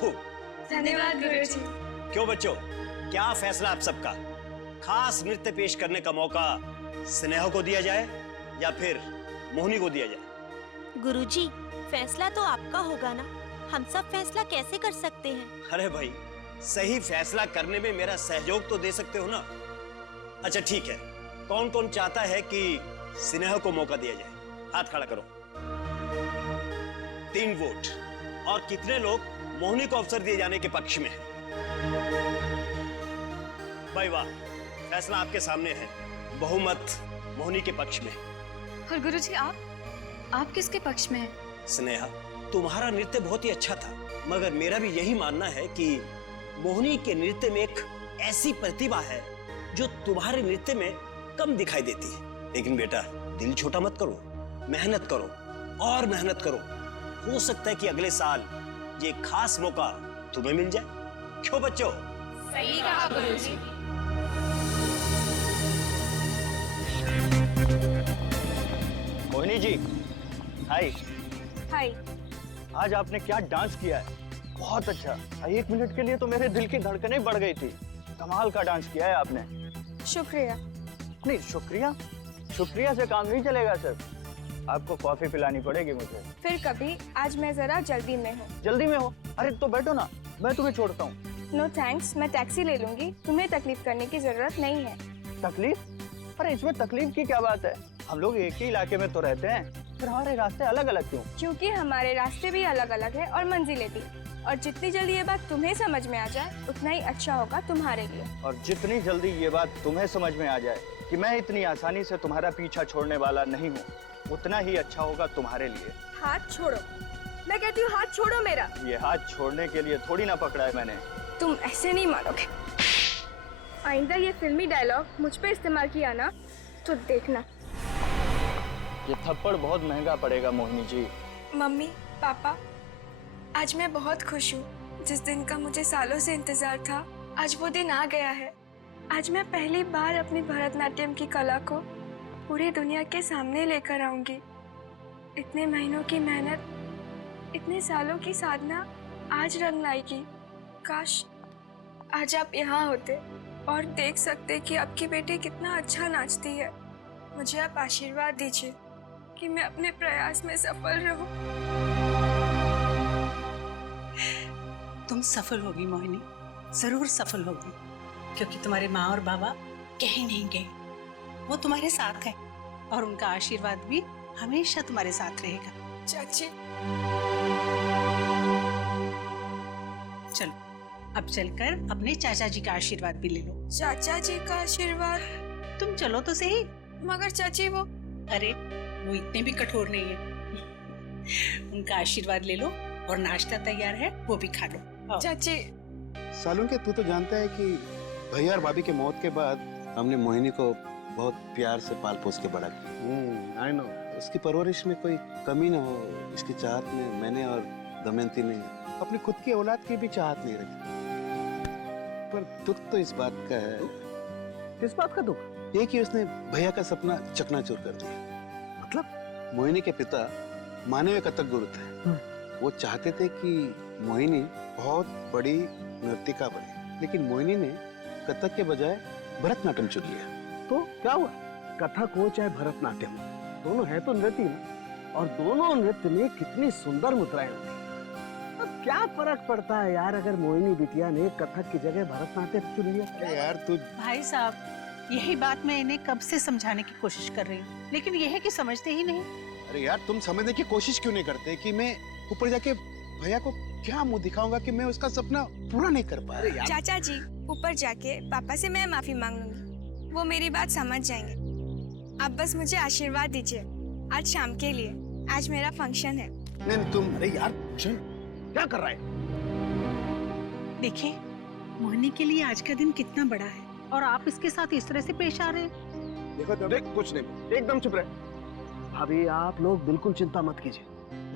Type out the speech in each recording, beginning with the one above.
खूब। धन्यवाद गुरुजी। क्यों बच्चों, क्या फैसला आप सबका? खास नृत्य पेश करने का मौका स्नेहा को दिया जाए या फिर मोहिनी को दिया जाए? गुरुजी, फैसला तो आपका होगा ना, हम सब फैसला कैसे कर सकते हैं? अरे भाई, सही फैसला करने में मेरा सहयोग तो दे सकते हो ना। अच्छा ठीक है, कौन कौन चाहता है कि स्नेहा को मौका दिया जाए? हाथ खड़ा करो। 3 वोट। और कितने लोग मोहिनी को अवसर दिए जाने के पक्ष में हैं? भाई वाह, फैसला आपके सामने है, बहुमत मोहिनी के पक्ष में। और गुरुजी आप किसके पक्ष में हैं? स्नेहा, तुम्हारा नृत्य बहुत ही अच्छा था, मगर मेरा भी यही मानना है कि मोहिनी के नृत्य में एक ऐसी प्रतिभा है जो तुम्हारे नृत्य में कम दिखाई देती है। लेकिन बेटा, दिल छोटा मत करो, मेहनत करो और मेहनत करो। हो सकता है कि अगले साल ये खास मौका तुम्हें मिल जाए। क्यों बच्चों? सही कहा गुरुजी। मोहिनी जी, हाय। हाय। आज आपने क्या डांस किया है, बहुत अच्छा। 1 मिनट के लिए तो मेरे दिल की धड़कनें बढ़ गई थी। कमाल का डांस किया है आपने। शुक्रिया। नहीं, शुक्रिया से काम नहीं चलेगा सर, आपको कॉफी पिलानी पड़ेगी मुझे। फिर कभी, आज मैं जरा जल्दी में हूँ। जल्दी में हो? अरे तो बैठो ना, मैं तुम्हें छोड़ता हूँ। नो थैंक्स, मैं टैक्सी ले लूंगी, तुम्हें तकलीफ करने की जरूरत नहीं है। तकलीफ? अरे इसमें तकलीफ की क्या बात है, हम लोग एक ही इलाके में तो रहते हैं, फिर हमारे रास्ते अलग अलग क्यों? क्योंकि हमारे रास्ते भी अलग अलग है और मंजिलें भी। और जितनी जल्दी ये बात तुम्हें समझ में आ जाए उतना ही अच्छा होगा तुम्हारे लिए। और जितनी जल्दी ये बात तुम्हें समझ में आ जाए कि मैं इतनी आसानी से तुम्हारा पीछा छोड़ने वाला नहीं हूँ, उतना ही अच्छा होगा तुम्हारे लिए। हाथ छोड़ो, मैं कहती हूँ हाथ छोड़ो मेरा। ये हाथ छोड़ने के लिए थोड़ी ना पकड़ा है मैंने। तुम ऐसे नहीं मानोगे। आइंदा ये फिल्मी डायलॉग मुझ पे इस्तेमाल किया ना तो देखना। ये थप्पड़ बहुत महंगा पड़ेगा मोहिनी जी। मम्मी, पापा, आज मैं बहुत खुश हूँ। जिस दिन का मुझे सालों से इंतजार था, आज वो दिन आ गया है। आज मैं पहली बार अपनी भरतनाट्यम की कला को पूरी दुनिया के सामने लेकर आऊंगी। इतने महीनों की मेहनत, इतने सालों की साधना आज रंग लाएगी। काश आज आप यहाँ होते और देख सकते कि आपकी बेटी कितना अच्छा नाचती है। मुझे आप आशीर्वाद दीजिए कि मैं अपने प्रयास में सफल रहूं। तुम सफल होगी मोहिनी, जरूर सफल होगी, क्योंकि तुम्हारे माँ और बाबा कहीं नहीं गए, वो तुम्हारे साथ है और उनका आशीर्वाद भी हमेशा तुम्हारे साथ रहेगा। चाची, चलो अब चलकर अपने चाचा जी का आशीर्वाद भी ले लो। चाचा जी का आशीर्वाद? तुम चलो तो सही। मगर चाची वो... अरे वो इतने भी कठोर नहीं है। उनका आशीर्वाद ले लो और नाश्ता तैयार है, वो भी खा लो। चाची। सालुंके, तू तो जानता है कि भैया और भाभी के मौत के बाद हमने मोहिनी को बहुत प्यार से पाल पोस के बड़ा किया। आई नो, उसकी परवरिश में कोई कमी ना हो, इसकी चाहत में मैंने और दमयंती ने अपनी खुद की औलाद की भी चाहत नहीं रखी। पर दुख तो इस बात का है। किस बात का दुख? ये कि उसने भैया का सपना चकनाचूर कर दिया। मतलब? मोहिनी के पिता माने हुए कथक गुरु थे। वो चाहते थे कि मोहिनी बहुत बड़ी नर्तिका बने, लेकिन मोहिनी ने कथक के बजाय भरतनाट्यम चुन लिया। तो क्या हुआ? कथक हो चाहे भरतनाट्यम, दोनों है तो नृत्य ना, और दोनों नृत्य में कितनी सुंदर मुद्राएं होती। अब क्या फर्क पड़ता है यार, अगर मोहिनी बिटिया ने कथक की जगह भरतनाट्यम चुन लिया। यार तू... भाई साहब, यही बात मैं इन्हें कब से समझाने की कोशिश कर रही हूँ, लेकिन यह है कि समझते ही नहीं। अरे यार, तुम समझने की कोशिश क्यों नहीं करते कि मैं ऊपर जाके भैया को क्या मुंह दिखाऊंगा कि मैं उसका सपना पूरा नहीं कर पाया। चाचा जी, ऊपर जाके पापा से मैं माफी मांग लूंगी, वो मेरी बात समझ जाएंगे। आप बस मुझे आशीर्वाद दीजिए आज शाम के लिए, आज मेरा फंक्शन है। नहीं तुम... अरे यार क्या कर रहा है? देखिए, मोहिनी के लिए आज का दिन कितना बड़ा है और आप इसके साथ इस तरह से पेश आ रहे हैं। देखो तो देख, कुछ नहीं, एकदम चुप रहे। अभी आप लोग बिल्कुल चिंता मत कीजिए,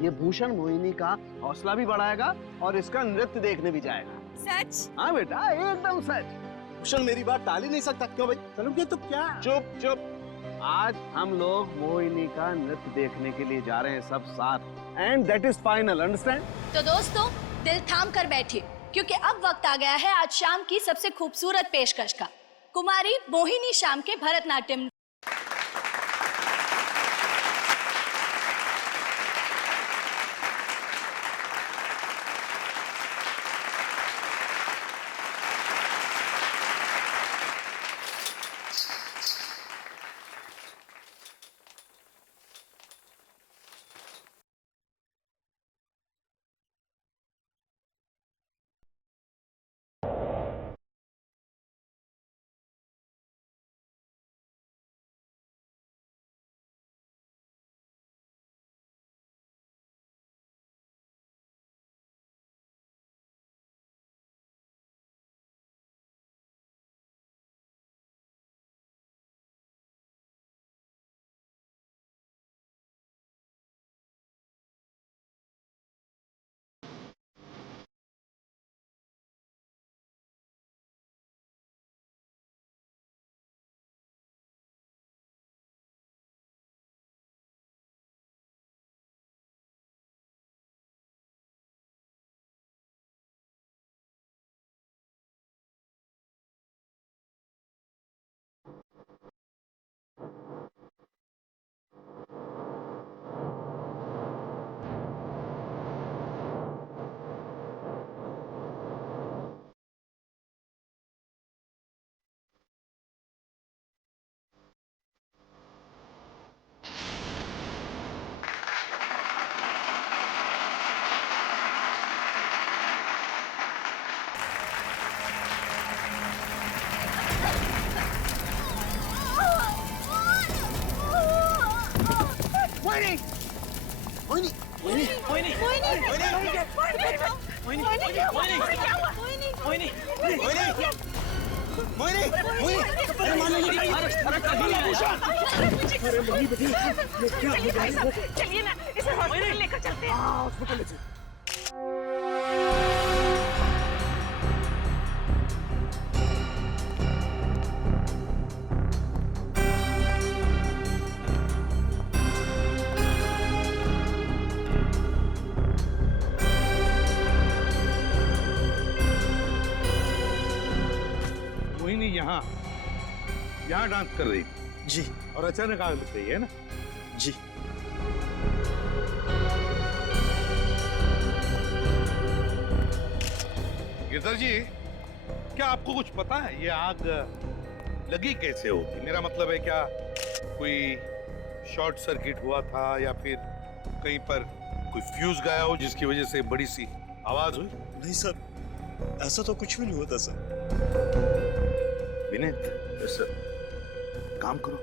ये भूषण मोहिनी का हौसला भी बढ़ाएगा और इसका नृत्य देखने भी जाएगा। सच? हाँ बेटा, एकदम सच। भूषण मेरी बात टाल ही नहीं सकता। क्यों भाई? चलो क्या तो क्या? चुप चुप। आज हम लोग मोहिनी का नृत्य देखने के लिए जा रहे हैं सब साथ, and that is final, understand? तो दोस्तों, दिल थाम कर बैठिए, क्योंकि अब वक्त आ गया है आज शाम की सबसे खूबसूरत पेशकश का। कुमारी मोहिनी श्याम के भरतनाट्यम। चलिए ना, इसे हॉस्पिटल लेकर चलते हैं। हॉस्पिटल ले चल। मोहिनी यहाँ डांस कर रही थी जी। और अचानक आग लग गई है ना? जी। गिरधर जी, क्या आपको कुछ पता है ये आग लगी कैसे होगी? मेरा मतलब है, क्या कोई शॉर्ट सर्किट हुआ था या फिर कहीं पर कोई फ्यूज गया हो जिसकी वजह से बड़ी सी आवाज हुई? नहीं सर, ऐसा तो कुछ भी नहीं होता सर। विनीत, सर काम करो,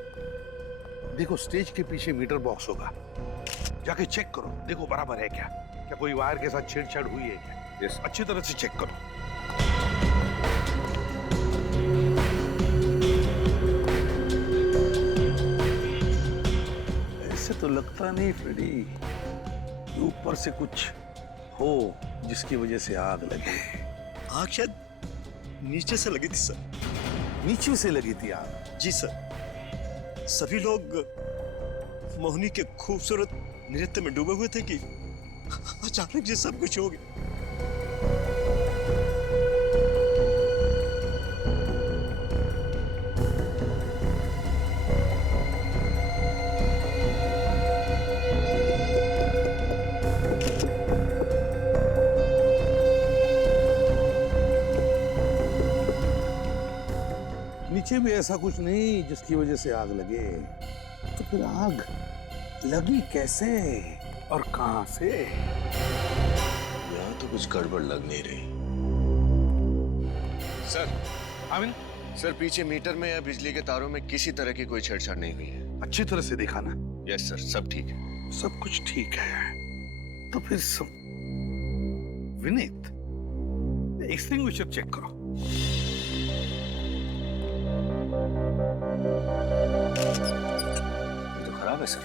देखो स्टेज के पीछे मीटर बॉक्स होगा, जाके चेक करो, देखो बराबर है क्या, क्या कोई वायर के साथ छेड़छाड़ हुई है क्या? यस, अच्छी तरह से चेक करो। ऐसे तो लगता नहीं फ्रेडी, ऊपर से कुछ हो जिसकी वजह से आग लगी। आग शायद नीचे से लगी थी सर। नीचे से लगी थी आग? जी सर। सभी लोग मोहिनी के खूबसूरत नृत्य में डूबे हुए थे कि अचानक ये सब कुछ हो गया। नीचे भी ऐसा कुछ नहीं जिसकी वजह से आग लगे, तो फिर आग लगी कैसे और कहां से? यहाँ तो कुछ गड़बड़ लग नहीं रही। सर, आमिन, सर पीछे मीटर में या बिजली के तारों में किसी तरह की कोई छेड़छाड़ नहीं हुई है। अच्छी तरह से देखा ना? यस सर, सब ठीक है। सब कुछ ठीक है, तो फिर सब। विनीत, एक्सटिंग्विशर चेक करो। ये तो खराब है सर,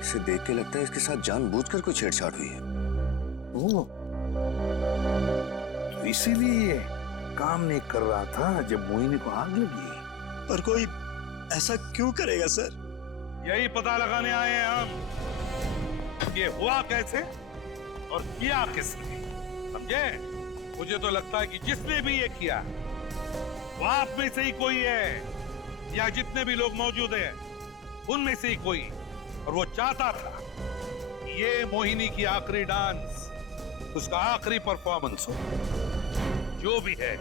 इसे देख के लगता है इसके साथ जानबूझकर कोई छेड़छाड़ हुई है। ओह, तो इसीलिए ये काम नहीं कर रहा था जब मोहिनी को आग लगी। पर कोई ऐसा क्यों करेगा सर? यही पता लगाने आए हैं हम, ये हुआ कैसे और किया किसने। समझे? मुझे तो लगता है कि जिसने भी ये किया वो आप में से ही कोई है, या जितने भी लोग मौजूद हैं उनमें से ही कोई। और वो चाहता था ये मोहिनी की आखिरी डांस, उसका आखिरी परफॉर्मेंस हो। जो भी है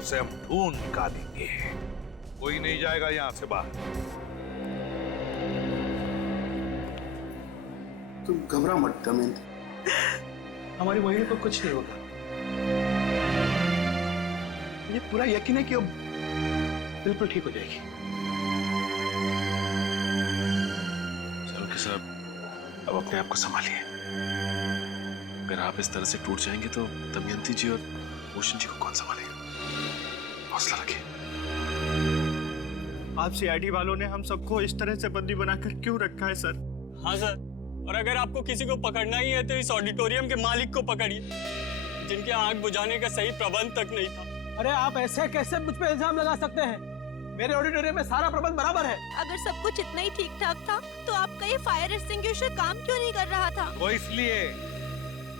उसे हम ढूंढ निकालेंगे, कोई नहीं जाएगा यहां से बाहर। तुम घबरा मत दमयंती, हमारी मोहिनी को कुछ नहीं होगा। मुझे पूरा यकीन है कि वो बिल्कुल ठीक हो जाएगी। चालुक्य साहब, अब अपने आप को संभालिए। अगर आप इस तरह से टूट जाएंगे तो दमयंती जी और भूषण जी को कौन संभालेगा? हौसला रखिए। आप सीआईडी वालों ने हम सबको इस तरह से बंदी बनाकर क्यों रखा है सर? हाँ सर, और अगर आपको किसी को पकड़ना ही है तो इस ऑडिटोरियम के मालिक को पकड़िए, जिनके आग बुझाने का सही प्रबंध तक नहीं था। अरे आप ऐसे कैसे मुझ पे इल्जाम लगा सकते हैं? मेरे ऑडिटोरियम में सारा प्रबंध बराबर है। अगर सब कुछ इतना ही ठीक ठाक था तो आपका ये फायर एक्सटिंग्विशर काम क्यों नहीं कर रहा था? वो इसलिए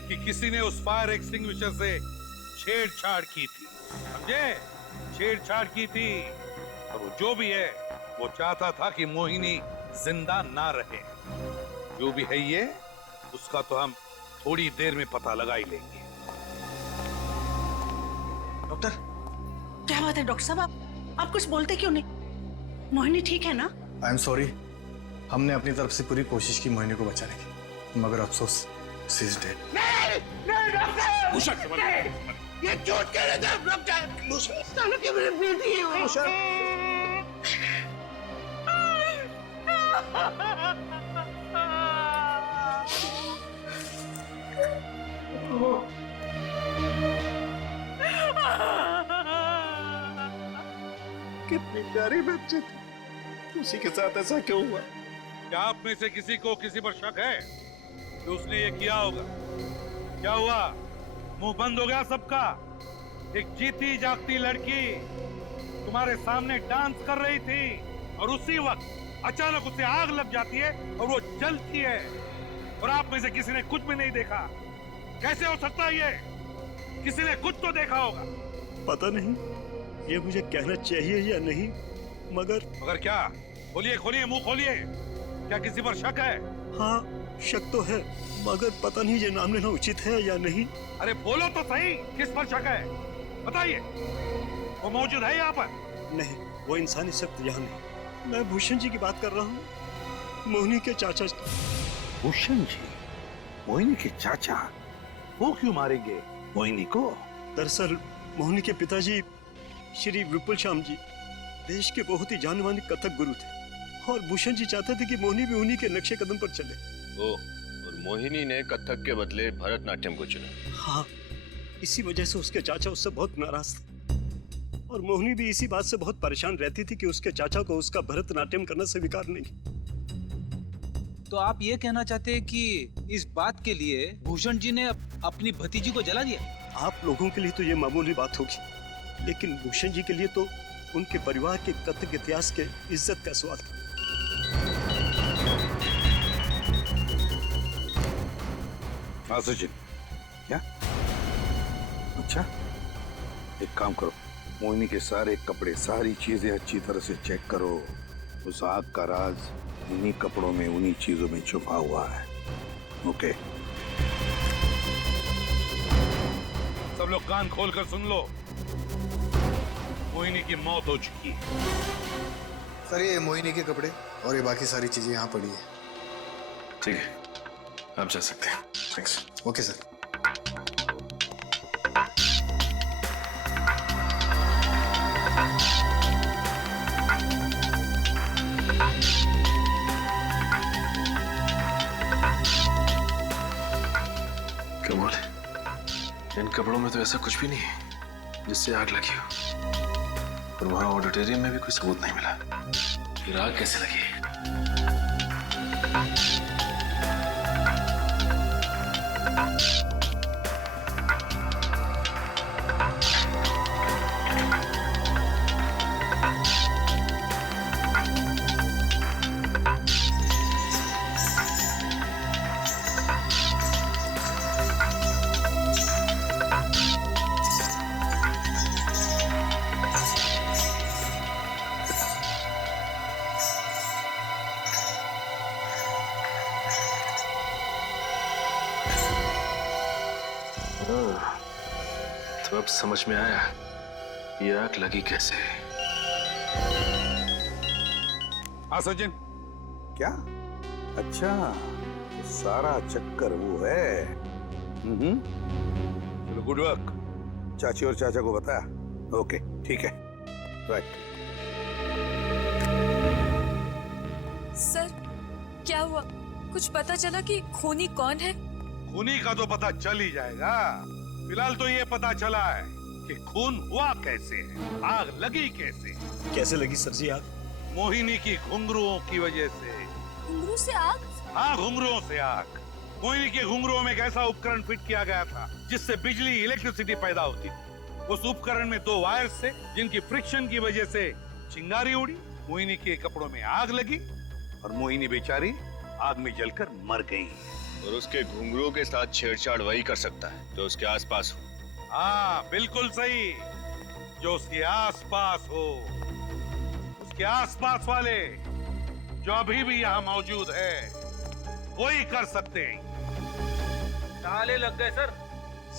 कि किसी ने उस फायर एक्सटिंग्विशर से छेड़छाड़ की थी, समझे? छेड़छाड़ की थी। और वो जो भी है वो चाहता था कि मोहिनी जिंदा ना रहे। जो भी है ये, उसका तो हम थोड़ी देर में पता लगा ही लेंगे। डॉक्टर, क्या बात है डॉक्टर साहब? आप कुछ बोलते क्यों नहीं? मोहिनी ठीक है ना? आई एम सॉरी, हमने अपनी तरफ से पूरी कोशिश की मोहिनी को बचाने की, मगर अफसोस शी इज डेड। नहीं डॉक्टर, ये झूठ कह रहे थे। रुक जा, चालुक्य मेरी बेटी है वो। कितनी प्यारी बच्ची थी, उसी के साथ ऐसा क्यों हुआ? क्या आप में से किसी को किसी पर शक है कि उसने ये किया होगा? क्या हुआ? मुंह बंद हो गया सबका? एक जीती जागती लड़की तुम्हारे सामने डांस कर रही थी और उसी वक्त अचानक उसे आग लग जाती है और वो जलती है, और आप में से किसी ने कुछ भी नहीं देखा। कैसे हो सकता है ये? किसी ने कुछ तो देखा होगा। पता नहीं ये मुझे कहना चाहिए या नहीं, मगर क्या? खोलिए खोलिए, मुंह खोलिए। क्या किसी पर शक है? हाँ, शक तो है, मगर पता नहीं ये नाम लेना उचित है या नहीं। अरे बोलो तो सही, किस पर शक है? बताइए। वो मौजूद है यहाँ पर? नहीं, वो इंसानी शक्ति यहाँ नहीं। मैं भूषण जी की बात कर रहा हूँ, मोहिनी के चाचा। भूषण जी? मोहिनी के चाचा? वो क्यों मारेंगे मोहिनी को? दरअसल मोहिनी के पिताजी श्री विपुल श्याम जी देश के बहुत ही जाने माने कथक गुरु थे, और भूषण जी चाहते थे कि मोहिनी भी उन्हीं के नक्शे कदम पर चले। और मोहिनी ने कथक के बदले भरतनाट्यम को चुना। हाँ, इसी वजह से उसके चाचा उससे बहुत नाराज थे, और मोहिनी भी इसी बात से बहुत परेशान रहती थी कि उसके चाचा को उसका भरतनाट्यम करना स्वीकार नहीं। तो आप ये कहना चाहते हैं कि इस बात के लिए भूषण जी ने अपनी भतीजी को जला दिया? आप लोगों के लिए तो ये मामूली बात होगी, लेकिन भूषण जी के लिए तो उनके परिवार के कथक इतिहास के इज्जत का सवाल था। हाँ सचिन, क्या? अच्छा, एक काम करो, मोहिनी के सारे कपड़े, सारी चीजें अच्छी तरह से चेक करो। उस आग का राज उन्हीं कपड़ों में, उन्हीं चीजों में छुपा हुआ है। ओके, सब लोग कान खोलकर सुन लो। मोहिनी की मौत हो चुकी है। सर, ये मोहिनी के कपड़े और ये बाकी सारी चीजें यहाँ पड़ी है। ठीक है, आप जा सकते हैं। थैंक्स। Okay sir. कमाल है, इन कपड़ों में तो ऐसा कुछ भी नहीं है जिससे आग लगी हो, और वहां ऑडिटोरियम में भी कोई सबूत नहीं मिला। फिर आग कैसे लगी? तो अब समझ में आया ये आग लगी कैसे। हाँ सचिन, क्या? अच्छा, तो सारा चक्कर वो है। चलो, गुड वर्क। चाची और चाचा को बताया? ओके, ठीक है, राइट। सर, क्या हुआ? कुछ पता चला कि खूनी कौन है? खूनी का तो पता चल ही जाएगा। फिलहाल तो ये पता चला है कि खून हुआ कैसे है, आग लगी कैसे। कैसे लगी सर जी आग? मोहिनी की घुंघरुओं की वजह से। घुंघरू से आग? हाँ, घुंघरुओं से आग। मोहिनी के घुंघरुओं में एक ऐसा उपकरण फिट किया गया था जिससे बिजली, इलेक्ट्रिसिटी पैदा होती थी। उस उपकरण में 2 वायर्स थे जिनकी फ्रिक्शन की वजह से चिंगारी उड़ी, मोहिनी के कपड़ों में आग लगी और मोहिनी बेचारी आग में जलकर मर गई। और उसके घुंघरुओं के साथ छेड़छाड़ वही कर सकता है जो उसके आसपास हो। हाँ, बिल्कुल सही, जो उसके आसपास हो। उसके आसपास वाले जो अभी भी यहाँ मौजूद है वही कर सकते हैं। ताले लग गए सर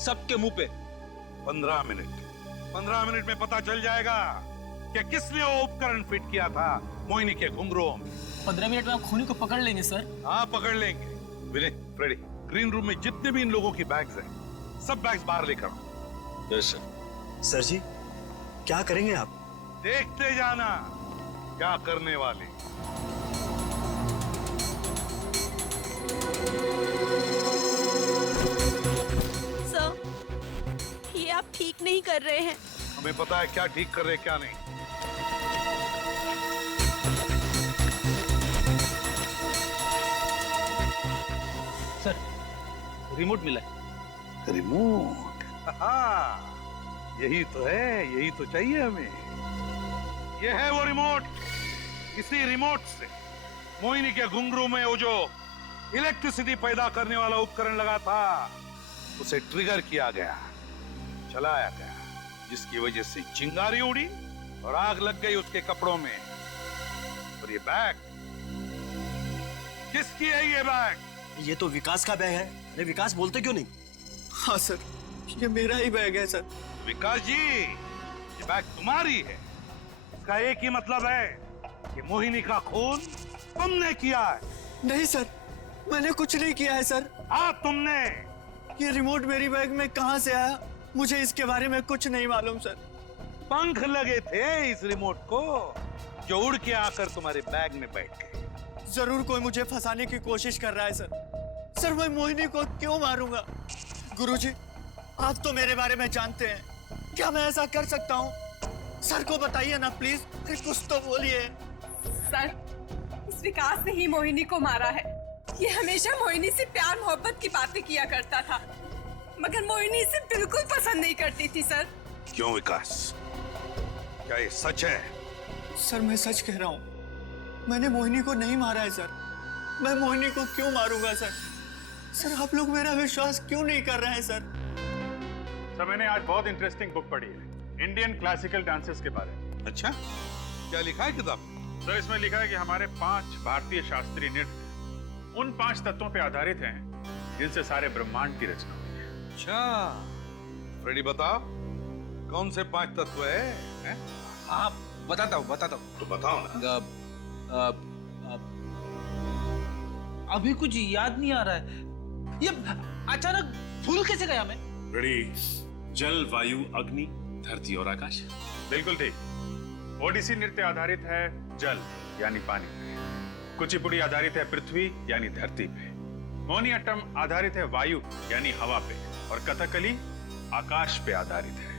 सबके मुंह पे। 15 मिनट में पता चल जाएगा कि किसने वो उपकरण फिट किया था मोहिनी के घुंघरुओं में। 15 मिनट में आप खूनी को पकड़ लेंगे सर? हाँ, पकड़ लेंगे। विनय, फ्रेडी, ग्रीन रूम में जितने भी इन लोगों की बैग्स हैं, सब बैग्स बाहर लेकर आओ। Yes sir. सर जी, क्या करेंगे आप? देखते जाना क्या करने वाले। सर, ये आप ठीक नहीं कर रहे हैं। हमें पता है क्या ठीक कर रहे क्या नहीं। सर, रिमोट मिला है। रिमोट? हाँ, यही तो है, यही तो चाहिए हमें। ये है वो रिमोट। इसी रिमोट से मोहिनी के घुंघरू में वो जो इलेक्ट्रिसिटी पैदा करने वाला उपकरण लगा था उसे ट्रिगर किया गया, चलाया गया, जिसकी वजह से चिंगारी उड़ी और आग लग गई उसके कपड़ों में। और ये बैग किसकी है? ये बैग ये तो विकास का बैग है। अरे विकास, बोलते क्यों नहीं? हाँ सर, ये मेरा ही बैग है सर। विकास जी, ये बैग तुम्हारी है। इसका एक ही मतलब है कि मोहिनी का खून तुमने किया है। नहीं सर, मैंने कुछ नहीं किया है सर। हाँ, तुमने। ये रिमोट मेरी बैग में कहाँ से आया, मुझे इसके बारे में कुछ नहीं मालूम सर। पंख लगे थे इस रिमोट को जो उड़ के आकर तुम्हारे बैग में बैठ गए। जरूर कोई मुझे फंसाने की कोशिश कर रहा है सर। सर, मैं मोहिनी को क्यों मारूंगा? गुरुजी, आप तो मेरे बारे में जानते हैं। क्या मैं ऐसा कर सकता हूँ? सर को बताइए ना प्लीज, कुछ तो बोलिए। सर, इस विकास ने ही मोहिनी को मारा है। ये हमेशा मोहिनी से प्यार मोहब्बत की बातें किया करता था, मगर मोहिनी इसे बिल्कुल पसंद नहीं करती थी सर। क्यों विकास, क्या ये सच है? सर, मैं सच कह रहा हूँ, मैंने मोहिनी को नहीं मारा है सर। मैं मोहिनी को क्यों मारूंगा सर? सर, आप लोग मेरा विश्वास क्यों नहीं कर रहे हैं सर? सर, मैंने आज बहुत इंटरेस्टिंग बुक पढ़ी है इंडियन क्लासिकल डांसेस के बारे में। अच्छा, क्या लिखा है किताब? सर, इसमें लिखा है कि हमारे 5 भारतीय शास्त्रीय नृत्य उन 5 तत्वों पे आधारित हैं जिनसे सारे ब्रह्मांड की रचना हुई है। अच्छा, फ्रेडी बताओ, कौन से 5 तत्व है? हाँ, बताता हूँ। तो बताओ ना। अभी कुछ याद नहीं आ रहा है। ये अचानक भूल कैसे गया मैं? रेडी, जल, वायु, अग्नि, धरती और आकाश। बिल्कुल ठीक। ओडिसी नृत्य आधारित है जल यानी पानी पे, कुचिपुड़ी आधारित है पृथ्वी यानी धरती पे, मोहिनीअट्टम आधारित है वायु यानी हवा पे, और कथकली आकाश पे आधारित है।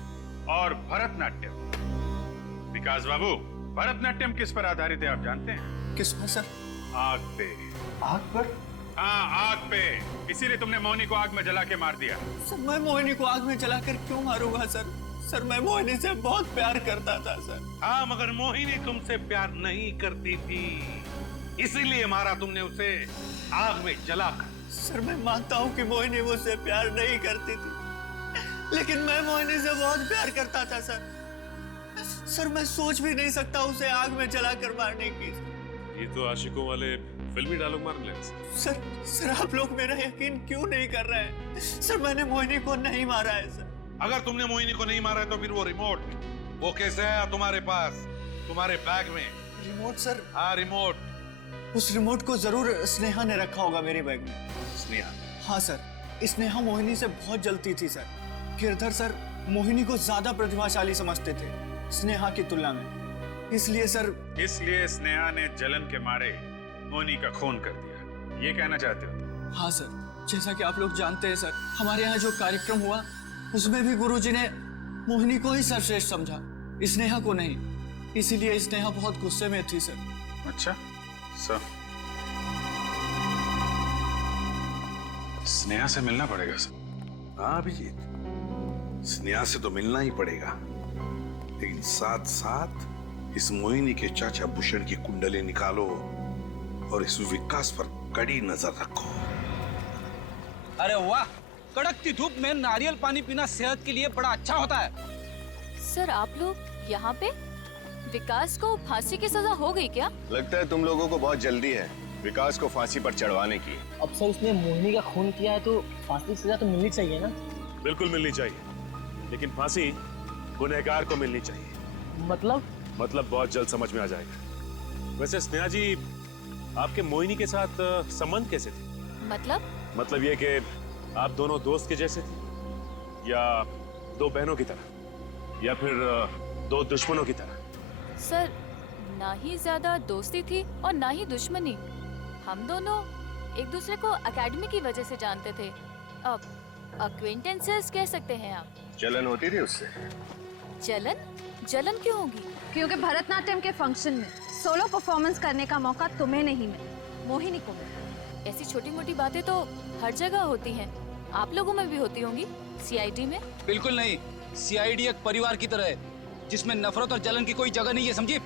और भरतनाट्यम, विकास बाबू, भरतनाट्यम किस पर आधारित है आप जानते हैं? किस पर सर? आग पे। आग पर? हाँ, आग पे। इसीलिए तुमने मोहिनी को आग में जला के मार दिया। सर, मैं मोहिनी को आग में जलाकर क्यों मारूंगा सर? सर, मैं मोहिनी से बहुत प्यार करता था सर। हाँ, मगर मोहिनी तुमसे प्यार नहीं करती थी, इसीलिए मारा तुमने उसे आग में जलाकर। सर, मैं मानता हूँ कि मोहिनी मुझसे प्यार नहीं करती थी, लेकिन मैं मोहिनी से बहुत प्यार करता था सर। सर, मैं सोच भी नहीं सकता उसे आग में जलाकर मारने की। ये तो आशिकों वाले फिल्मी डायलॉग मार ले। सर, आप लोग मेरा यकीन क्यों नहीं कर रहे हैं? सर, मैंने मोहिनी को नहीं मारा है सर। अगर तुमने मोहिनी को नहीं मारा है तो फिर वो रिमोट वो कैसे आया तुम्हारे पास, तुम्हारे बैग में? Remote sir? हाँ रिमोट। उस रिमोट को जरूर स्नेहा ने रखा होगा मेरे बैग में। स्नेहा? हाँ सर, स्नेहा मोहिनी से बहुत जलती थी सर। गिरधर सर मोहिनी को ज्यादा प्रतिभाशाली समझते थे स्नेहा की तुलना में, इसलिए सर। इसलिए स्नेहा ने जलन के मारे मोहिनी का खून कर दिया, ये कहना चाहते हो? हाँ सर, जैसा कि आप लोग जानते हैं सर, हमारे यहाँ जो कार्यक्रम हुआ उसमें भी गुरुजी ने मोहिनी को ही सर्वश्रेष्ठ समझा, स्नेहा को नहीं। इसीलिए स्नेहा बहुत गुस्से में थी सर। अच्छा सर, स्नेहा से मिलना पड़ेगा सर। हाँ अभिजीत, स्नेहा से तो मिलना ही पड़ेगा, लेकिन साथ साथ इस मोहिनी के चाचा भूषण की कुंडली निकालो और इस विकास पर कड़ी नजर रखो। अरे वाह, कड़कती धूप में नारियल पानी पीना सेहत के लिए बड़ा अच्छा होता है। सर आप लोग यहाँ पे? विकास को फांसी की सजा हो गई क्या? लगता है तुम लोगों को बहुत जल्दी है विकास को फांसी पर चढ़वाने की। अब सर उसने मोहिनी का खून किया है तो फांसी की सजा तो मिलनी चाहिए ना? बिल्कुल मिलनी चाहिए, लेकिन फांसी गुनहगार को मिलनी चाहिए। मतलब बहुत जल्द समझ में आ जाएगा। वैसे स्नेहा जी, आपके मोहिनी के साथ संबंध कैसे थे? मतलब ये कि आप दोनों दोस्त के जैसे थे, या दो बहनों की तरह, या फिर दो दुश्मनों की तरह? सर ना ही ज्यादा दोस्ती थी और ना ही दुश्मनी। हम दोनों एक दूसरे को एकेडमी की वजह से जानते थे, अब अक्वेंटेंसेस कह सकते हैं आप। जलन होती थी उससे? जलन क्यों होगी? क्योंकि भरतनाट्यम के फंक्शन में सोलो परफॉर्मेंस करने का मौका तुम्हें नहीं मिला, मोहिनी को मिला। ऐसी छोटी मोटी बातें तो हर जगह होती हैं, आप लोगों में भी होती होंगी। सीआईडी में? बिल्कुल नहीं, सीआईडी एक परिवार की तरह है जिसमें नफरत और जलन की कोई जगह नहीं है, समझिए?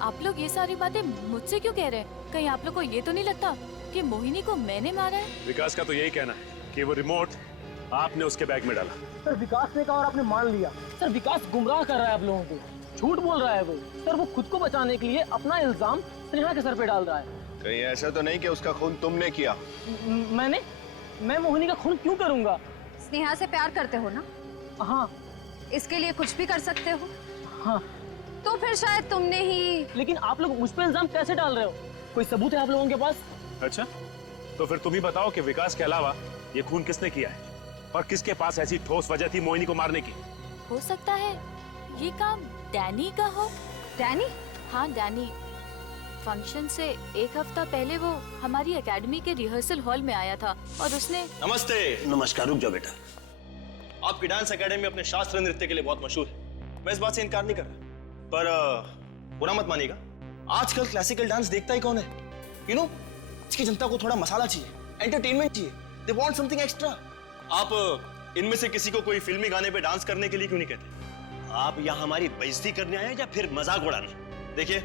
आप लोग ये सारी बातें मुझसे क्यों कह रहे हैं? कहीं आप लोग को ये तो नहीं लगता कि मोहिनी को मैंने मारा है? विकास का तो यही कहना है कि वो रिमोट आपने उसके बैग में डाला। सर विकास ने कहा और आपने मान लिया। सर विकास गुमराह कर रहा है आप लोगों को, झूठ बोल रहा है वो। सर वो खुद को बचाने के लिए अपना इल्जाम स्नेहा के सर पे डाल रहा है। कहीं ऐसा तो नहीं कि उसका खून तुमने किया? मैं मोहिनी का खून क्यों करूंगा? स्नेहा से प्यार करते हो ना? हाँ। इसके लिए कुछ भी कर सकते हो? हाँ। तो फिर शायद तुमने ही। लेकिन आप लोग मुझ पे इल्जाम कैसे डाल रहे हो? कोई सबूत है आप लोगों के पास? अच्छा, तो फिर तुम ही बताओ कि विकास के अलावा ये खून किसने किया है, और किसके पास ऐसी ठोस वजह थी मोहिनी को मारने की? हो सकता है ये काम डैनी का हो। डैनी? हाँ डैनी। फंक्शन से एक हफ्ता पहले वो हमारी एकेडमी के रिहर्सल हॉल में आया था और उसने। नमस्ते। नमस्कार, रुक जाओ बेटा। आपकी डांस एकेडमी अपने शास्त्रीय नृत्य के लिए बहुत मशहूर है, मैं इस बात से इनकार नहीं कर रहा, पर बुरा मत मानिएगा, आजकल क्लासिकल डांस देखता ही कौन है? यू नो, इसकी जनता को थोड़ा मसाला चाहिए, एंटरटेनमेंट चाहिए, दे वांट समथिंग एक्स्ट्रा। आप इनमें से किसी को कोई फिल्मी गाने पे डांस करने के लिए क्यों नहीं कहते? आप यहाँ हमारी बेइज्जती करने आए या फिर मजाक उड़ाने? देखिए,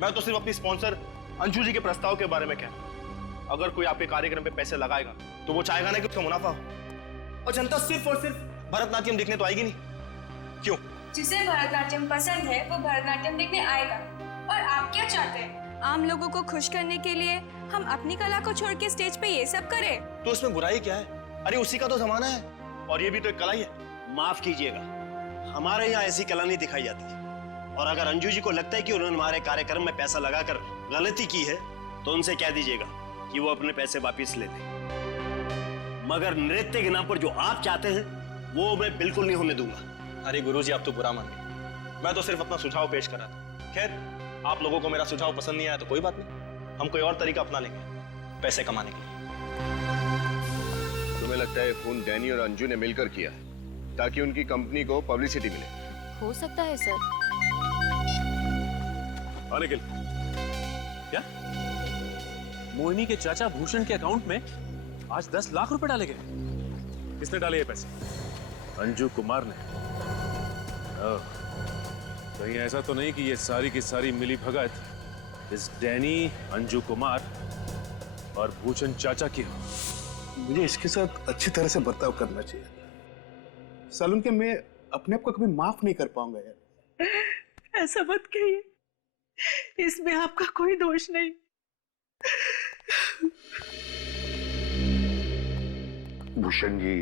मैं तो सिर्फ अपनी स्पॉन्सर अंशु जी के प्रस्ताव के बारे में कह रहा हूं। अगर कोई आपके कार्यक्रम पे पैसे लगाएगा तो वो चाहेगा ना कि उसका मुनाफा हो, और जनता सिर्फ और सिर्फ भरतनाट्यम देखने तो आएगी नहीं। क्यों? जिसे भरतनाट्यम पसंद है वो भरतनाट्यम देखने आएगा। और आप क्या चाहते हैं? आम लोगों को खुश करने के लिए हम अपनी कला को छोड़ के स्टेज पे ये सब करें? तो उसमें बुराई क्या है? अरे उसी का तो जमाना है, और ये भी तो एक कला ही है। माफ कीजिएगा, हमारे यहाँ ऐसी कला नहीं दिखाई जाती, और अगर अंजू जी को लगता है कि उन्होंने हमारे कार्यक्रम में पैसा लगाकर गलती की है तो उनसे कह दीजिएगा कि वो अपने पैसे वापस ले लें। मगर नृत्य के नाम पर जो आप चाहते हैं वो मैं बिल्कुल नहीं होने दूंगा। अरे गुरुजी, आप तो बुरा मान गए, मैं तो सिर्फ अपना सुझाव पेश कर रहा था। खैर, आप लोगों को मेरा सुझाव पसंद नहीं आया तो कोई बात नहीं, हम कोई और तरीका अपना लेंगे पैसे कमाने के लिए। तुम्हें लगता है खून डैनी और अंजू ने मिलकर किया है ताकि उनकी कंपनी को पब्लिसिटी मिले? हो सकता है सर। निखिल, क्या मोहिनी के चाचा भूषण के अकाउंट में आज 10 लाख रुपए डाले गए? किसने डाले ये पैसे? अंजू कुमार ने। कहीं ऐसा तो नहीं कि ये सारी की सारी मिली भगत इस डैनी, अंजू कुमार और भूषण चाचा की हो? मुझे इसके साथ अच्छी तरह से बर्ताव करना चाहिए, सालून के मैं अपने आप को कभी माफ नहीं कर पाऊंगा यार। ऐसा मत कहिए, इसमें आपका कोई दोष नहीं। भूषण जी,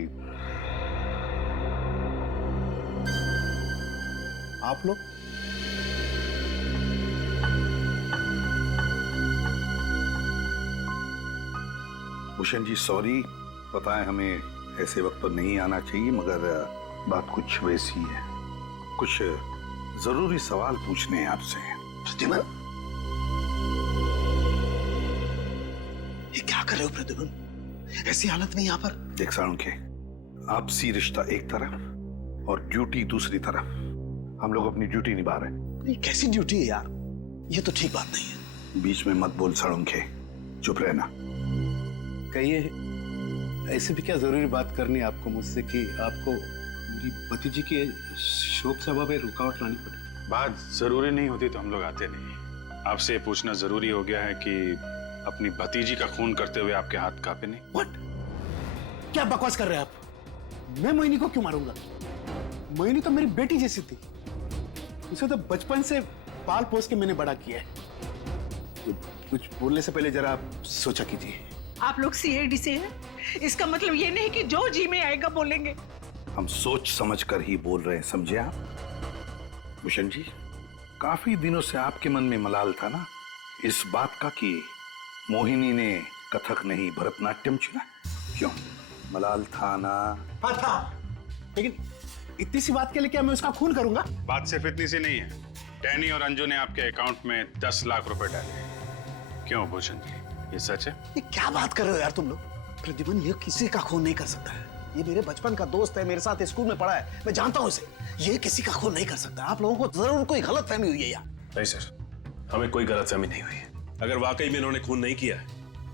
आप लोग? भूषण जी सॉरी, पता है हमें ऐसे वक्त पर नहीं आना चाहिए, मगर बात कुछ वैसी है। कुछ जरूरी सवाल पूछने हैं आपसे। प्रतिभा, ये क्या कर रहे हो प्रतिभा? ऐसी हालत में यहाँ पर? देख साळुंखे, आपसी रिश्ता एक तरफ और ड्यूटी दूसरी तरफ। हम लोग अपनी ड्यूटी निभा रहे हैं। ये कैसी ड्यूटी है यार? ये तो ठीक बात नहीं है। बीच में मत बोल साळुंखे, चुप रहना। कहिए, ऐसे भी क्या जरूरी बात करनी है आपको मुझसे कि आपको मेरी भतीजी के शोक सभा में रुकावट लानी पड़ी? बात जरूरी नहीं होती तो हम लोग आते नहीं। आपसे ये पूछना जरूरी हो गया है कि अपनी भतीजी का खून करते हुए आपके हाथ कांपे नहीं? What? क्या बकवास कर रहे हैं आप? मैं मोहिनी को क्यों मारूंगा? मोहिनी तो मेरी बेटी जैसी थी। उसे तो बचपन से पाल पोस के मैंने बड़ा किया है। कुछ बोलने से पहले जरा आप सोचा कीजिए। आप लोग सीआईडी से हैं, इसका मतलब ये नहीं कि जो जी में आएगा बोलेंगे। हम सोच समझ कर ही बोल रहे हैं, समझे आप? भूषण जी, काफी दिनों से आपके मन में मलाल था ना इस बात का कि मोहिनी ने कथक नहीं भरतनाट्यम चुना। क्यों? मलाल था ना? हाँ था, लेकिन इतनी सी बात के लिए क्या मैं उसका खून करूंगा? बात सिर्फ इतनी सी नहीं है। डैनी और अंजू ने आपके अकाउंट में 10 लाख रुपए डाले। क्यों भूषण जी, ये सच है? ये क्या बात कर रहे हो यार तुम लोग? प्रतिभन, ये किसी का खून नहीं कर सकता है। ये मेरे बचपन का दोस्त है, मेरे साथ स्कूल में पढ़ा है, मैं जानता हूँ इसे। ये किसी का खून नहीं कर सकता। आप लोगों को जरूर कोई गलतफहमी हुई है यार। नहीं सर, हमें कोई गलतफहमी नहीं हुई है। अगर वाकई में इन्होंने खून नहीं किया है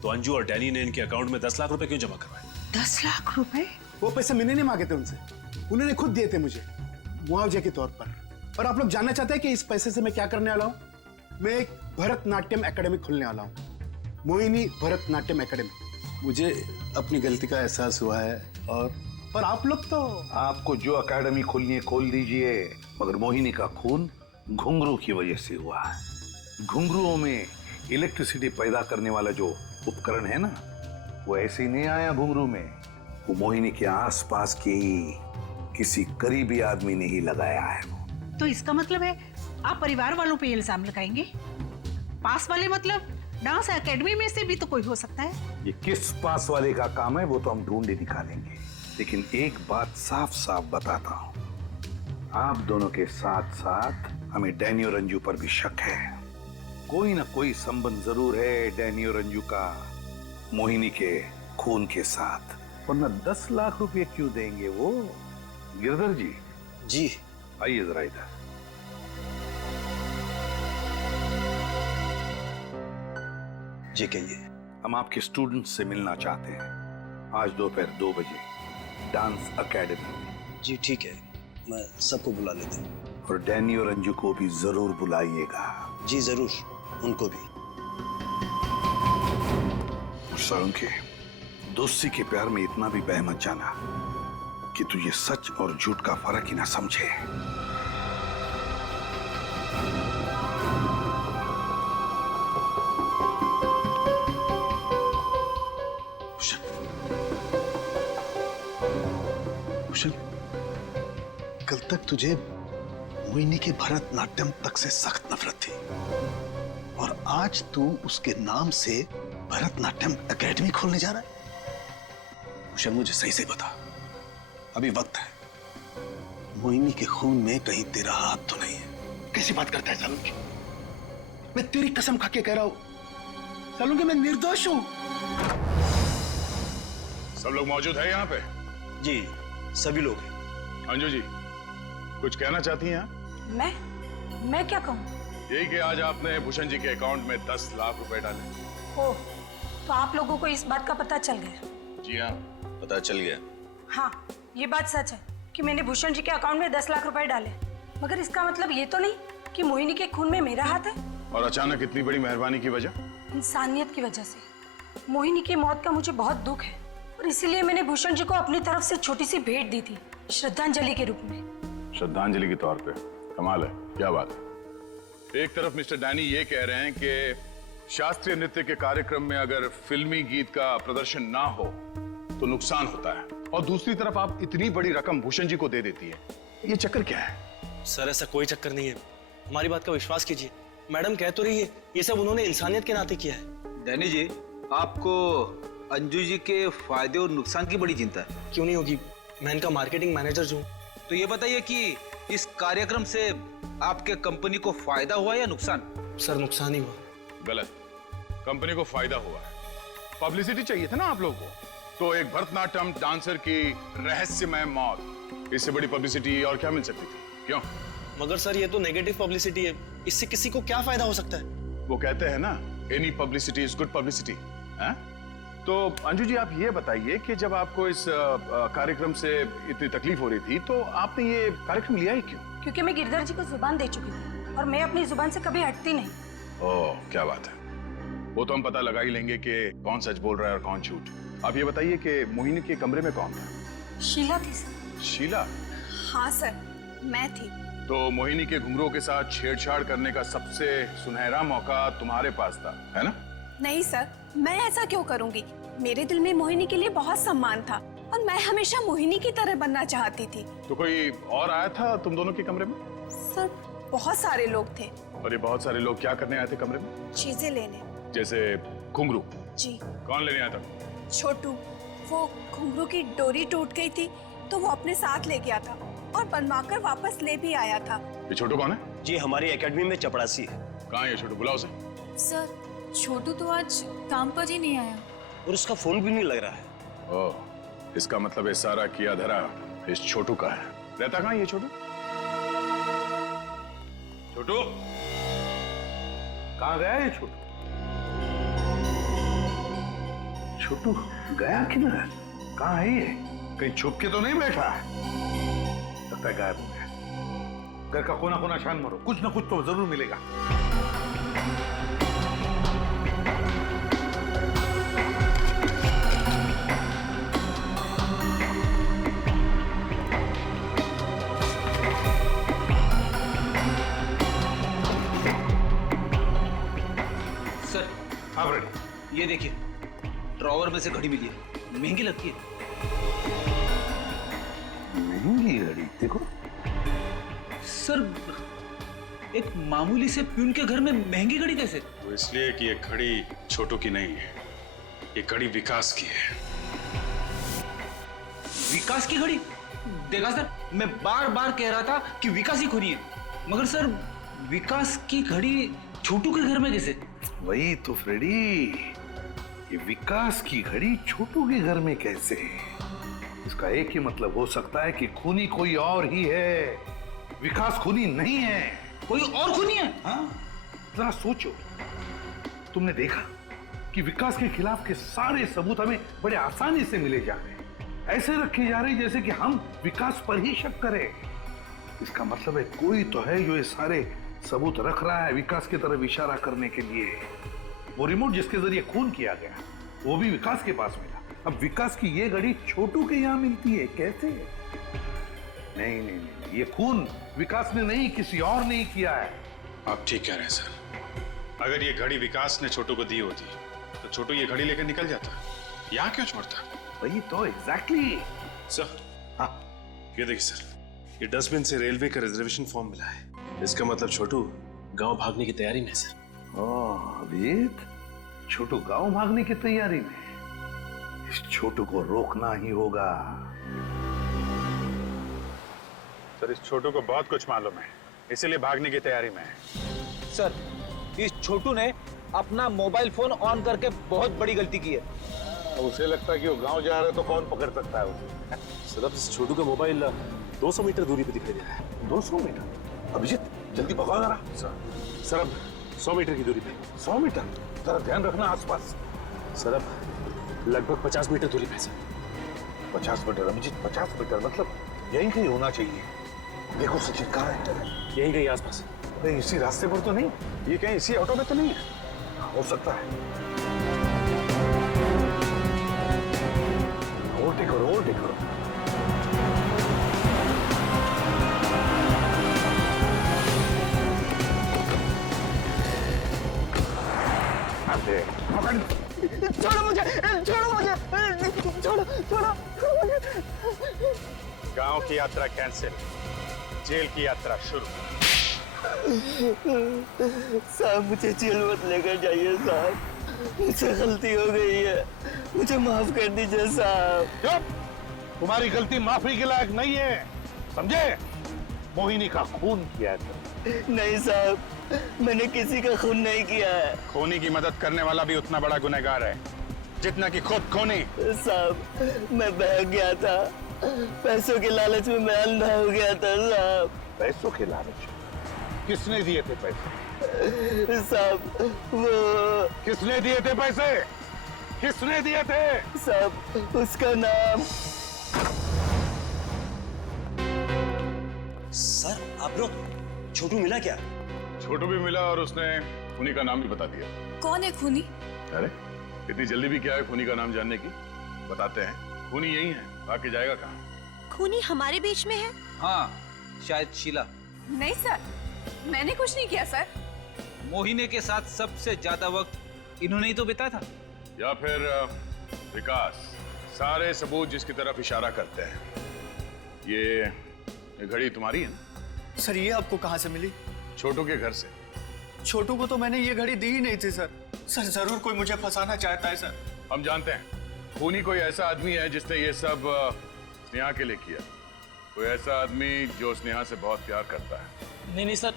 तो अंजू और डैनी ने इनके अकाउंट में 10 लाख रुपए क्यों जमा करवाए? 10 लाख रुपए? वो पैसे मैंने नहीं मांगे थे उनसे, उन्होंने खुद दिए थे मुझे मुआवजे के तौर पर। और आप लोग जानना चाहते हैं कि इस पैसे से मैं क्या करने वाला हूँ? मैं एक भरतनाट्यम एकेडमी खोलने वाला हूँ, मोहिनी भरतनाट्यम एकेडमी। मुझे अपनी गलती का एहसास हुआ है। और आप लोग तो, आपको जो एकेडमी खोलनी है खोल दीजिए, मगर मोहिनी का खून घुंघरू की वजह से हुआ है। घुंघरुओं में इलेक्ट्रिसिटी पैदा करने वाला जो उपकरण है ना, वो ऐसे ही नहीं आया घुंघरू में, वो मोहिनी के आसपास के ही किसी करीबी आदमी ने ही लगाया है। वो तो इसका मतलब है आप परिवार वालों पे इल्जाम लगाएंगे? पास वाले मतलब डांस एकेडमी में से भी तो कोई हो सकता है। ये किस पास वाले का काम है वो तो हम ढूंढ ही निकालेंगे, लेकिन एक बात साफ साफ बताता हूँ, आप दोनों के साथ साथ हमें डैनी और अंजू पर भी शक है। कोई ना कोई संबंध जरूर है डैनी और अंजू का मोहिनी के खून के साथ, वरना 10 लाख रुपए क्यों देंगे वो? गिरधर जी। जी आइए जरा इधर। जी कहिए। हम आपके स्टूडेंट्स से मिलना चाहते हैं आज दोपहर 2 बजे डांस एकेडमी में। जी ठीक है, मैं सबको बुला लेता हूँ। और डैनी और अंजू को भी जरूर बुलाइएगा। जी जरूर, उनको भी। साळुंखे, दोस्ती के प्यार में इतना भी बह मत जाना कि तुझे सच और झूठ का फर्क ही ना समझे। भूषण, कल तक तुझे मोहिनी के भरतनाट्यम तक से सख्त नफरत थी, और आज तू उसके नाम से भरतनाट्यम एकेडमी खोलने जा रहा है? भूषण, मुझे सही से बता, अभी वक्त है। मोहिनी के खून में कहीं तेरा हाथ तो नहीं है? कैसी बात करता है सालुंखे? मैं तेरी कसम खा के कह रहा हूं सालुंखे, मैं निर्दोष हूं। सब लोग मौजूद है यहाँ पे? जी सभी लोग हैं। अंजू जी, कुछ कहना चाहती हैं आप? मैं क्या कहूँ? यही कि आज आपने भूषण जी के अकाउंट में 10 लाख रुपए डाले। ओह, तो आप लोगों को इस बात का पता चल गया? जी हाँ, पता चल गया। हाँ, ये बात सच है कि मैंने भूषण जी के अकाउंट में 10 लाख रुपए डाले, मगर इसका मतलब ये तो नहीं कि मोहिनी के खून में मेरा हाथ है। और अचानक इतनी बड़ी मेहरबानी की वजह? इंसानियत की वजह से। मोहिनी की मौत का मुझे बहुत दुख है, और इसीलिए मैंने भूषण जी को अपनी तरफ से छोटी सी भेंट दी थी, श्रद्धांजलि के रूप में। श्रद्धांजलि के तौर पे? कमाल है, क्या बात है। एक तरफ मिस्टर डैनी ये कह रहे हैं कि शास्त्रीय नृत्य के कार्यक्रम में अगर फिल्मी गीत का प्रदर्शन ना हो तो नुकसान होता है, और दूसरी तरफ आप इतनी बड़ी रकम भूषण जी को दे देती है। ये चक्कर क्या है? सर ऐसा कोई चक्कर नहीं है, हमारी बात का विश्वास कीजिए। मैडम कह तो रही है ये सब उन्होंने इंसानियत के नाते किया है। डैनी जी, आपको अंजू जी के फायदे और नुकसान की बड़ी चिंता है। क्यों नहीं होगी, मैं इनका मार्केटिंग मैनेजर जो हूँ। तो ये बताइए कि इस कार्यक्रम से आपके कंपनी को फायदा हुआ या नुकसान? सर नुकसान ही हुआ। गलत, कंपनी को फायदा हुआ है। पब्लिसिटी चाहिए था ना आप लोगों को, तो एक भरतनाट्यम डांसर की रहस्यमय मौत, इससे बड़ी पब्लिसिटी और क्या मिल सकती थी? क्यों? मगर सर ये तो नेगेटिव पब्लिसिटी है, इससे किसी को क्या फायदा हो सकता है? वो कहते हैं ना, any publicity is good publicity. तो अंजू जी, आप ये बताइए कि जब आपको इस कार्यक्रम से इतनी तकलीफ हो रही थी, तो आपने ये कार्यक्रम लिया ही क्यों? क्योंकि मैं गिरधर जी को जुबान दे चुकी थी और मैं अपनी जुबान से कभी हटती नहीं। ओह, क्या बात है। वो तो हम पता लगा ही लेंगे कि कौन सच बोल रहा है और कौन झूठ। आप ये बताइए कि मोहिनी के कमरे में कौन था? शीला थी सर। शीला? हाँ सर, मैं थी। तो मोहिनी के घुंघरूओं के साथ छेड़छाड़ करने का सबसे सुनहरा मौका तुम्हारे पास था, है ना? नहीं सर, मैं ऐसा क्यों करूंगी? मेरे दिल में मोहिनी के लिए बहुत सम्मान था और मैं हमेशा मोहिनी की तरह बनना चाहती थी। तो कोई और आया था तुम दोनों के कमरे में? सर, बहुत सारे लोग थे। और ये बहुत सारे लोग क्या करने आए थे कमरे में? चीजें लेने। जैसे घुंघरू? जी। कौन लेने आया था? छोटू। वो घुंघरू की डोरी टूट गई थी तो वो अपने साथ ले गया था और बनवाकर वापस ले भी आया था। ये छोटू कौन है? जी हमारी एकेडमी में चपरासी है। कहाँ है ये छोटू? बुलाओ उसे। सर, छोटू तो आज काम पर ही नहीं आया और उसका फोन भी नहीं लग रहा है। ओह, इसका मतलब ये सारा किया धरा इस छोटू का है। रहता कहाँ ये छोटू? छोटू कहाँ गया ये छोटू? छोटू गया किधर है? कहाँ है ये? कहीं छुप के तो नहीं बैठा है? लगता है गायब हो गया। घर का कोना कोना छान मारो, कुछ ना कुछ तो जरूर मिलेगा। सर, हाँ रेडी। ये देखिए, ड्रॉवर में से घड़ी मिली है, महंगी लगती है। महंगी घड़ी? देखो सर, एक मामूली से प्यून के घर में महंगी घड़ी कैसे? वो इसलिए कि ये घड़ी छोटू की नहीं है, ये घड़ी विकास की है। विकास की घड़ी? देखा सर, मैं बार बार कह रहा था कि विकास ही खोनी है, मगर सर विकास की घड़ी छोटू के घर में कैसे? वही तो फ्रेडी, ये विकास की घड़ी छोटू के घर में कैसे? इसका एक ही मतलब हो सकता है कि खूनी कोई और ही है, विकास खूनी नहीं है। कोई और खूनी है? हाँ, जरा सोचो। तुमने देखा कि विकास के खिलाफ के सारे सबूत हमें बड़े आसानी से मिले जा रहे हैं, ऐसे रखे जा रहे हैं जैसे कि हम विकास पर ही शक करें। इसका मतलब है कोई तो है जो ये सारे सबूत रख रहा है विकास की तरफ इशारा करने के लिए। वो रिमोट जिसके जरिए खून किया गया वो भी विकास के पास मिला। अब विकास की ये घड़ी छोटू के यहाँ मिलती है, कैसे? नहीं नहीं नहीं, ये खून विकास ने नहीं, किसी और ने किया है। आप ठीक कह रहे हैं सर। अगर ये घड़ी विकास ने छोटू को दी होती तो छोटू ये घड़ी लेकर निकल जाता, यहाँ क्यों छोड़ता? वही तो, एग्जैक्टली। सर, हाँ, ये देखिए सर, ये डस्टबिन से रेलवे का रिजर्वेशन फॉर्म मिला है। इसका मतलब छोटू गांव भागने की तैयारी में सर। अभिजीत, छोटू गांव भागने की तैयारी में? इस छोटू को रोकना ही होगा। सर, इस छोटू को बहुत कुछ मालूम है, इसीलिए भागने की तैयारी में है। सर, इस छोटू ने अपना मोबाइल फोन ऑन करके बहुत बड़ी गलती की है। उसे लगता है कि वो गांव जा रहा है तो कौन पकड़ सकता है उसे? सर, अब इस छोटू का मोबाइल 200 मीटर दूरी पे दिखाई दे रहा है। 200 मीटर? अभिजीत जल्दी भगाओ जरा। सर अब 100 मीटर की दूरी पे। 100 मीटर? जरा ध्यान रखना आसपास। सर अब लगभग 50 मीटर दूरी पे सर। 50 मीटर? अभिजीत 50 मीटर मतलब यहीं कहीं होना चाहिए। देखो सचिन, कहाँ है? यहीं कहीं आसपास। नहीं, इसी रास्ते पर तो नहीं, ये कहीं इसी ऑटो में तो नहीं है? हो सकता है। ओवरटेक करो, ओवरटेक करो। छोड़ो मुझे, छोड़ो मुझे, छोड़ो, छोड़ो, छोड़ो मुझे। गांव की यात्रा कैंसिल। जेल की यात्रा शुरू। साहब मुझे जेल मत लेकर जाइए साहब, मुझसे गलती हो गई है, मुझे माफ कर दीजिए साहब। चुप! तुम्हारी गलती माफी के लायक नहीं है, समझे? मोहिनी का खून किया है तुमने। नहीं साहब, मैंने किसी का खून नहीं किया है। खूनी की मदद करने वाला भी उतना बड़ा गुनहगार है जितना कि खुद खूनी। साहब मैं बहक गया था, पैसों के लालच में मैं अंधा हो गया था साहब। पैसों के लालच? किसने दिए थे पैसे? साहब वो किसने दिए थे पैसे? किसने दिए थे? साहब उसका नाम। सर आप लोग, छोटू मिला क्या? छोटू भी मिला और उसने खूनी का नाम भी बता दिया। कौन है खूनी? अरे इतनी जल्दी भी क्या है खूनी का नाम जानने की? बताते हैं, खूनी यही है, आके जाएगा कहाँ? खूनी हमारे बीच में है? हाँ, शायद शीला। नहीं सर, मैंने कुछ नहीं किया सर। मोहिनी के साथ सबसे ज्यादा वक्त इन्होंने ही तो बिताया था। या फिर विकास? सारे सबूत जिसकी तरफ इशारा करते हैं। ये घड़ी तुम्हारी है ना? सर ये आपको कहाँ से मिली? छोटू के घर से। छोटू को तो मैंने ये घड़ी दी ही नहीं थी सर। सर जरूर कोई मुझे फंसाना चाहता है सर। हम जानते हैं खूनी कोई ऐसा आदमी है जिसने ये सब स्नेहा के लिए किया। कोई ऐसा आदमी जो स्नेहा से बहुत प्यार करता है। नहीं सर,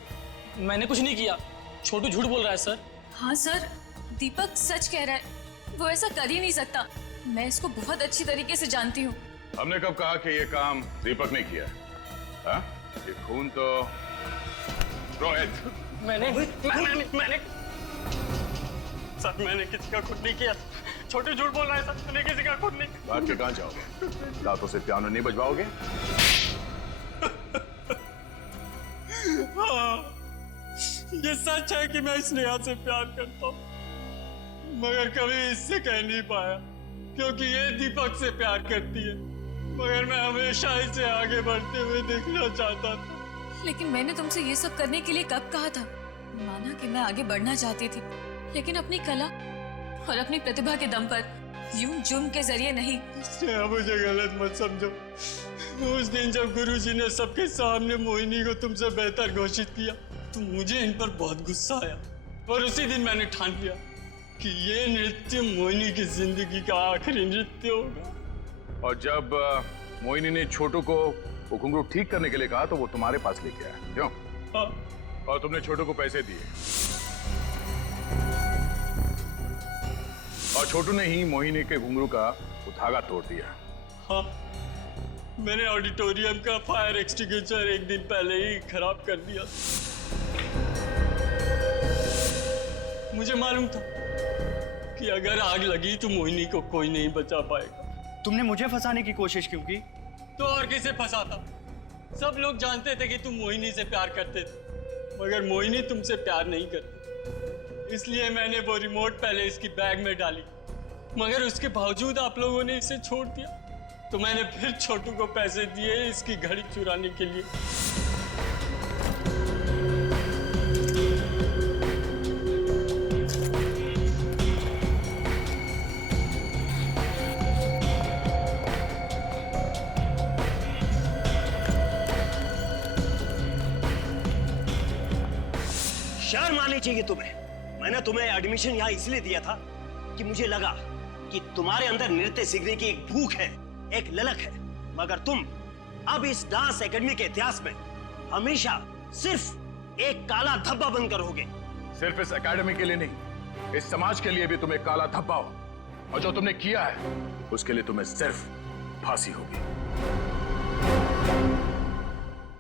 मैंने कुछ नहीं किया। छोटू झूठ बोल रहा है सर। हाँ सर, दीपक सच कह रहा है, वो ऐसा कर ही नहीं सकता। मैं इसको बहुत अच्छी तरीके से जानती हूँ। हमने कब कहा कि ये काम दीपक ने किया? हाँ? ये खून तो रोहित। मैंने सर, मैंने किसी का खून नहीं किया। छोटू झूठ बोल रहा है सर, मैंने किसी का खून नहीं। भाग के कहाँ जाओगे? दांतों से पियानो नहीं बजवाओगे? हाँ, ये सच है कि मैं स्नेहा से प्यार करता हूँ, मगर कभी इससे कह नहीं पाया क्योंकि ये दीपक से प्यार करती है। मगर मैं हमेशा इसे आगे बढ़ते हुए देखना चाहता था। लेकिन मैंने तुमसे ये सब करने के लिए कब कहा था? माना कि मैं आगे बढ़ना चाहती थी, लेकिन अपनी कला और अपनी प्रतिभा के दम पर, यूं जुर्म के जरिए नहीं। मुझे गलत मत समझो। उस दिन जब गुरुजी ने सबके सामने मोहिनी को तुमसे बेहतर घोषित किया तो मुझे इन पर बहुत गुस्सा आया, और उसी दिन मैंने ठान लिया कि ये नृत्य मोहिनी की जिंदगी का आखिरी नृत्य होगा। और जब मोहिनी ने छोटू को वो घुंघरू ठीक करने के लिए कहा तो वो तुम्हारे पास लेके आया, क्यों? हाँ। और तुमने छोटू को पैसे दिए, और छोटू ने ही मोहिनी के घुंघरू का वो धागा तोड़ दिया। हाँ, मैंने ऑडिटोरियम का फायर एक्सटिंग्विशर एक दिन पहले ही खराब कर दिया। मुझे मालूम था कि अगर आग लगी तो मोहिनी को कोई नहीं बचा पाएगा। तुमने मुझे फंसाने की कोशिश क्यों की? तो और किसे फंसाता? सब लोग जानते थे कि तुम मोहिनी से प्यार करते थे, मगर मोहिनी तुमसे प्यार नहीं करती। इसलिए मैंने वो रिमोट पहले इसकी बैग में डाली, मगर उसके बावजूद आप लोगों ने इसे छोड़ दिया। तो मैंने फिर छोटू को पैसे दिए इसकी घड़ी चुराने के लिए। शर्म आनी चाहिए तुम्हें। मैंने तुम्हें एडमिशन यहाँ इसलिए दिया था कि मुझे लगा कि तुम्हारे अंदर नृत्य सीखने की एक भूख है, एक ललक है। मगर तुम अब इस डांस एकेडमी के इतिहास में हमेशा सिर्फ एक काला धब्बा बनकर रहोगे। सिर्फ इस एकेडमी के लिए नहीं, इस समाज के लिए भी तुम एक काला धब्बा हो, और जो तुमने किया है उसके लिए तुम्हें सिर्फ फांसी होगी।